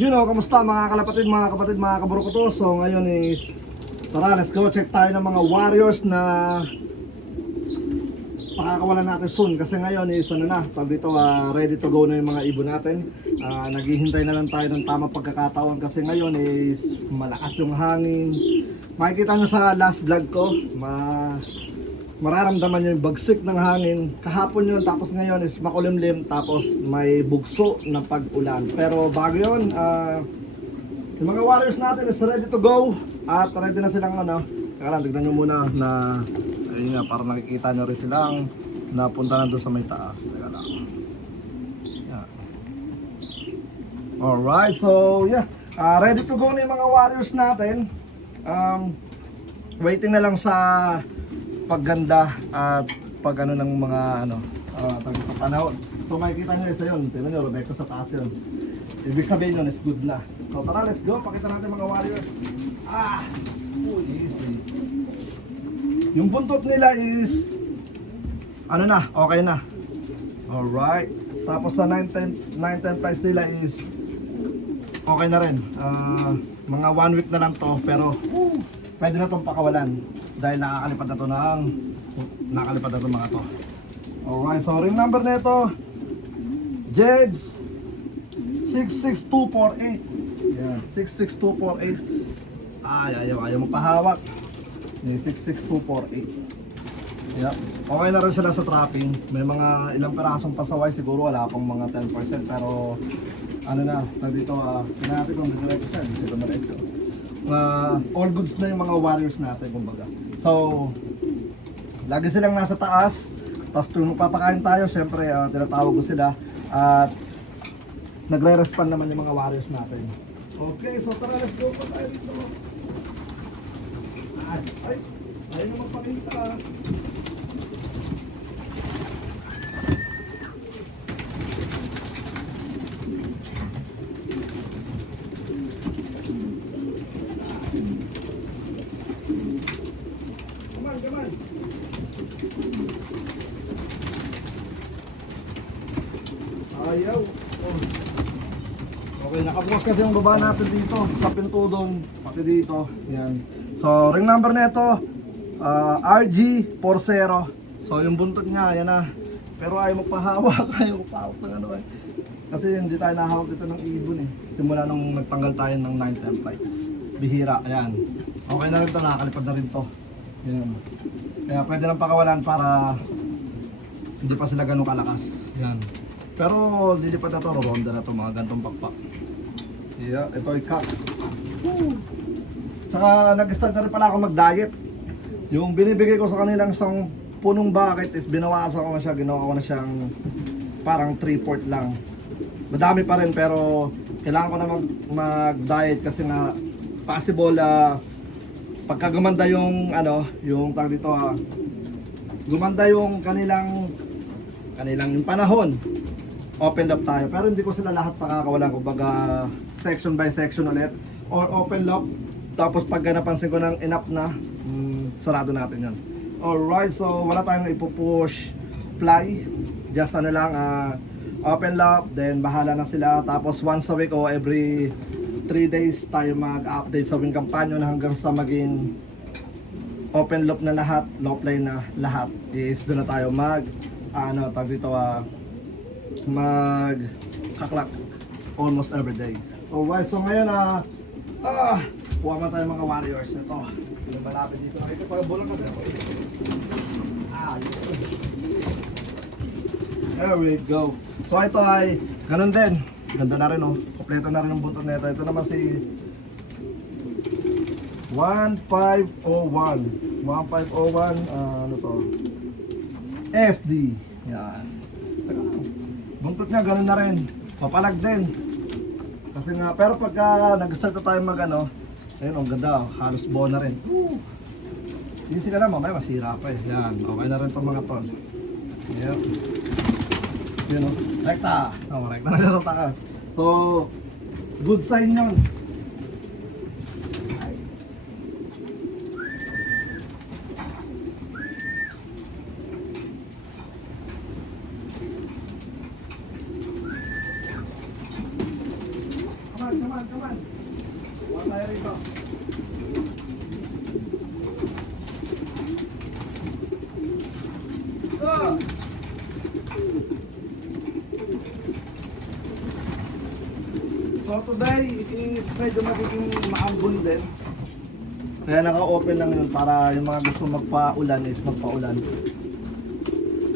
Kamusta mga kalapatid, mga kapatid, mga kaburukoto. So ngayon is, tara, let's go check tayo ng mga warriors na pakakawalan natin soon. Kasi ngayon is, tawag dito, ready to go na yung mga ibon natin. Naghihintay na lang tayo ng tamang pagkakataon. Kasi ngayon is, malakas yung hangin. Makikita nyo sa last vlog ko, mararamdaman nyo yung bagsik ng hangin. Kahapon yun, tapos ngayon is makulimlim, tapos may bugso na pag-ulan. Pero bago yun, yung mga warriors natin is ready to go. At ready na silang tignan nyo muna na, ayun nga, para nakikita nyo rin silang napunta na doon sa may taas. Teka lang. Yeah. Alright, so yeah, ready to go na yung mga warriors natin. Waiting na lang sa pagganda at pag ng mga panahon. So makikita nyo isa yun, tingnan nyo, Rebecca sa taas yun. Ibig sabihin yun is good na. So tara, let's go, pakita natin mga warriors. Easy. Yung buntot nila is okay na. Alright. Tapos sa 9-10 price nila is okay na rin. Mga 1 week na lang to, pero pwede na itong pakawalan dahil nakakalipad na to mga to. Alright, so ring number na ito, Jeds 66248. Yan, 66248. Ayaw magpahawak. 66248. Yep. Okay na rin sila sa trapping. May mga ilang pirasong pasaway, siguro wala pang mga 10%, pero dito, natin kung diretso siya, hindi sila diretso. All goods na yung mga warriors natin, kumbaga. So, lagi silang nasa taas. Tapos tuwing magpapakain tayo, syempre tinatawag ko sila. At nagre-respond naman yung mga warriors natin. Okay, so tara, let's go pa tayo dito. Ayaw na magpakita. Ayaw. Okay, nakabukas kasi yung baba natin dito sa pinto doon, pati dito. Yan. So, ring number na ito, RG40. So, yung buntot niya, yan na. Pero ayaw magpahawak, ng Kasi hindi tayo nahawak dito ng ibon eh. Simula nung nagtanggal tayo ng 9-10 flights. Bihira, ayan. Okay na rin ito, nakakalipad na rin ito. Yan. Kaya pwede lang pakawalan para hindi pa sila ganun kalakas. Yan. Pero lilipad na to, ronda na to, mga gantong pakpak. Yeah, ito ay cock. Tsaka nag-start na rin pala ako mag-diet. Yung binibigay ko sa kanilang isang punong bucket is binawasan ko na siya, ginawa ko na siyang parang 3/4 lang. Madami pa rin pero kailangan ko na mag-diet kasi nga possible pagka gumanda yung yung tag dito gumanda yung kanilang yung panahon, open up tayo. Pero hindi ko sila lahat pakakawalan, kumbaga section by section ulit or open lock. Tapos pag napansin ko ng enough na, sarado natin yan. Alright, so wala tayong ipupush fly, just open lock, then bahala na sila. Tapos once a week o every 3 days tayo mag-update sa wing companion hanggang sa maging open loop na lahat, low play na lahat, is doon na tayo mag-kaklak almost every day. Alright, so ngayon kuha na tayo mga warriors. Ito, yung malapit dito. Ito pa, bulang kasi ako. There we go. So ito ay ganun din. Ganda na rin, kompleto na rin ang buntot na ito. Ito naman si 1501. 1501, SD. Yan. Teka lang. Buntot niya, ganun na rin. Papalag din. Kasi nga, pero pagka nag-start na tayo ayun, ang ganda, halos buo na rin. Hindi sila na, mamaya masira pa eh. Yan, okay na rin itong mga ton. Yep. Yun rekta. Rekta na siya sa taas. So, good sign yun. Come on. come on. Wala tayo rito. Go! So today is medyo magiging maambon din. Kaya naka-open lang yun para yung mga gusto magpa-ulan is magpa-ulan.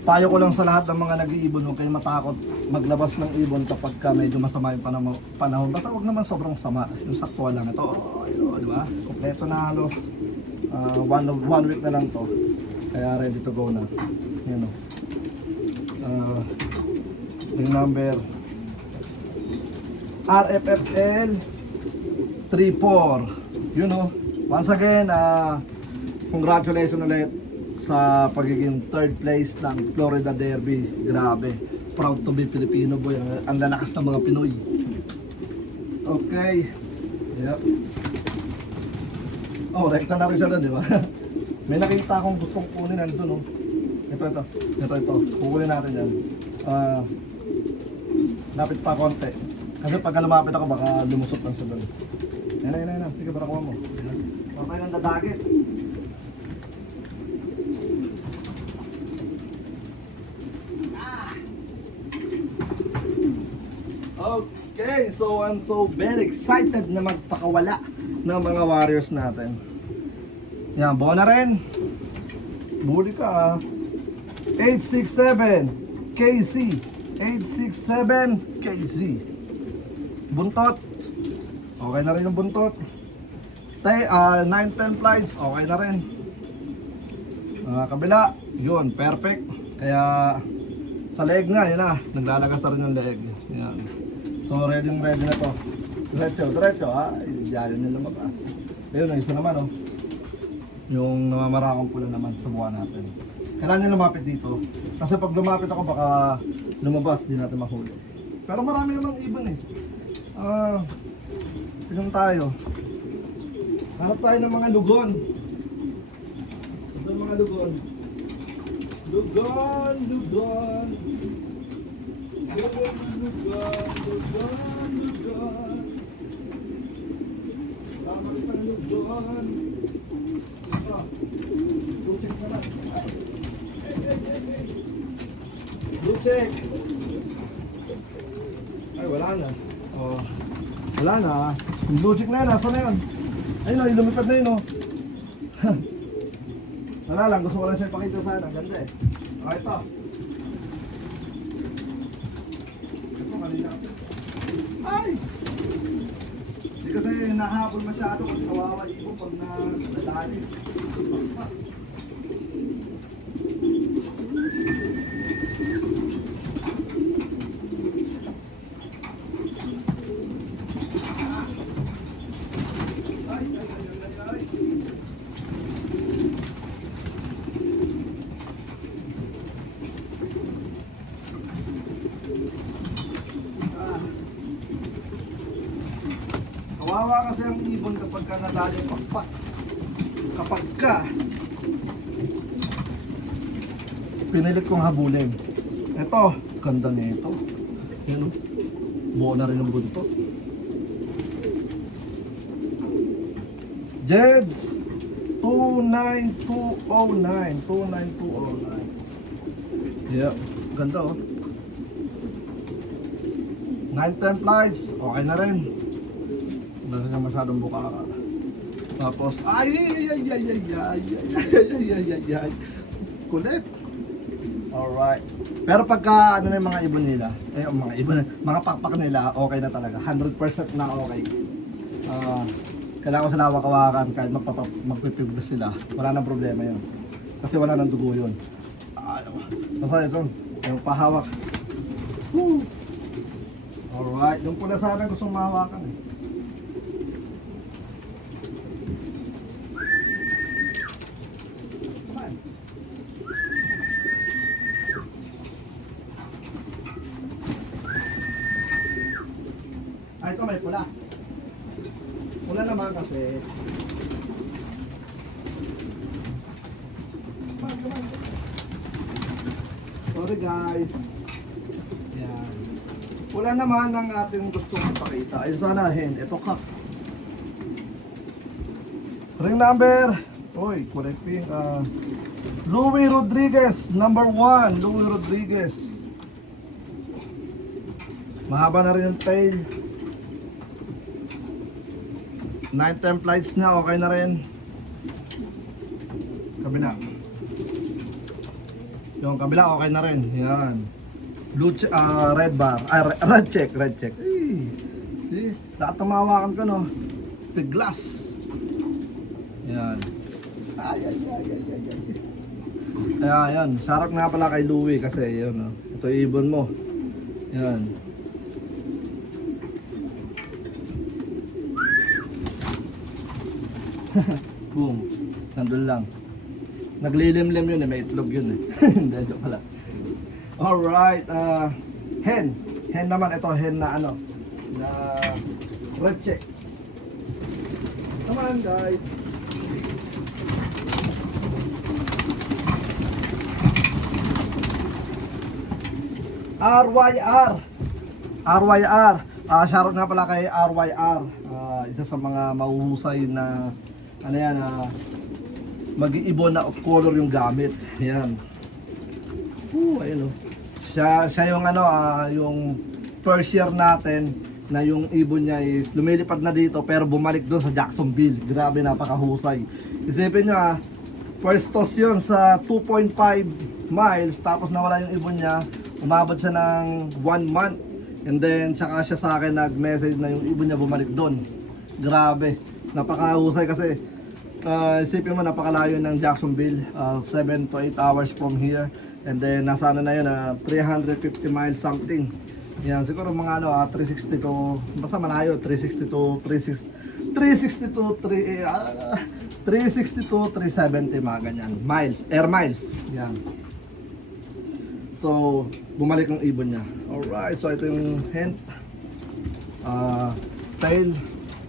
Payo ko lang sa lahat ng mga nag-iibon, huwag kayo matakot maglabas ng ibon kapag ka medyo masama yung panahon. Basta huwag naman sobrang sama, yung sakto lang. Ito, di ba? Kompleto na halos. One week na lang to. Kaya ready to go na. Yan o. Yung number RFFL 34. You know, once again, congratulations ulit sa pagiging third place ng Florida Derby. Grabe, proud to be Filipino boy. Ang lalakas ng mga Pinoy. Okay. Yep. Oh, rekta na rin siya doon, di ba? May nakita akong gustong kunin nandun, no? Ito. Kukunin natin yan. Lapit pa konti. Kasi pagka lumapit ako, baka lumusot lang siya doon. Yan. Sige, barakuha mo. Huwag tayo ng dadagit. Okay, so I'm so very excited na magpakawala ng mga warriors natin. Yan, buo na rin. Buli ka 867 KC 867 KC. Buntot. Okay na rin yung buntot. 9-10 flights. Okay na rin. Kabila. Yun, perfect. Kaya sa leg nga, yun na. Naglalagas na rin yung leg. Yan. So ready na to. Diretso ha. Diyan nila lumabas. Ayun, isa naman oh. Yung namamarakong pula naman sa buwan natin. Kailangan niya lumapit dito. Kasi pag lumapit ako baka lumabas, di natin mahuli. Pero marami namang ibon eh. Tignan tayo. Hanap tayo ng mga lugon. Ito mga lugon. Lugon. Tama kita ng lugon. Blue check na lang. Hey. Blue check. Ay, wala na. Oh. Wala na. Yung blue check na yun, nasa na yun? Ayun o, yung lumipad na yun o. Wala lang, gusto ko lang siya ipakita sana. Ganda eh. Okay, ito. Ito, kanina. Ay! Hindi kasi nahabol masyado kasi kawawa ibon pag nadali. Kawawa kasi ang ibon kapag ka nadali yung pakpak. Kapag ka pinilit kong habulin. Ito, ganda nito. Yan o. Buo na rin ang buntot. Jeds 29209. 29209. Yeah, ganda oh. 9-10 flights, okay na rin. Wala na masyadong buka. Tapos, ay. Kulit. Alright. Pero pagka ano na yung mga ibon nila, mga pakpak nila, okay na talaga. 100% na okay. Kailangan ko sila hawak-hawakan kahit magpipigdas sila. Wala nang problema yun. Kasi wala nang dugo yun. Basta ito, yung pahawak. Woo! Alright. Yung pula sana gustong mahawakan eh. Ito may pula. Pula naman kasi. Come on. Sorry guys. Yan. Wala naman ang ating gusto pakita. Ayun sana, hen. Ito ka. Ring number. Uy, collecting. Louie Rodriguez, number 1. Louie Rodriguez. Mahaba na rin yung tail. 9 templates niya, okay na rin. Kabila. Yung kabila, okay na rin. Yan. Blue red bar. Red check. Ay, see? Lahat ng mahawakan ko, no? Piglas. Yan. Ay. Ayan. Sarap nga pala kay Louie kasi, yun, no? Ito ibon mo. Yan. Boom. Nandun lang. Naglilimlim yun eh, may itlog yun eh. Hindi, joke pala. Alright, hen. Hen naman, ito hen na ano, na red check. Come on guys. RYR. Shoutout nga pala kay RYR. Isa sa mga mahuhusay na ano yan, mag-iibon na color yung gamit. Yan. Ayun oh. Siya yung ano, yung first year natin na yung ibon niya is lumilipad na dito pero bumalik doon sa Jacksonville. Grabe, napakahusay. Isipin nyo first toss yun sa 2.5 miles tapos nawala yung ibon niya. Umabot siya ng 1 month. And then tsaka siya sa akin nag-message na yung ibon niya bumalik doon. Grabe, napakahusay kasi isipin mo napakalayo ng Jacksonville, 7 to 8 hours from here. And then nasa ano na yun, 350 miles something. Yan, siguro mga ano, 360 to, basta malayo, 360 to 370 mga ganyan. Miles, air miles. Yan. So, bumalik ang ibon niya. Alright, so ito yung hen, tail,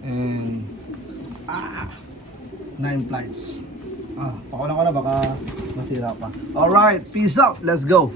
and 9 flights. Pakulang ko na, baka masira pa. Alright, peace out, let's go.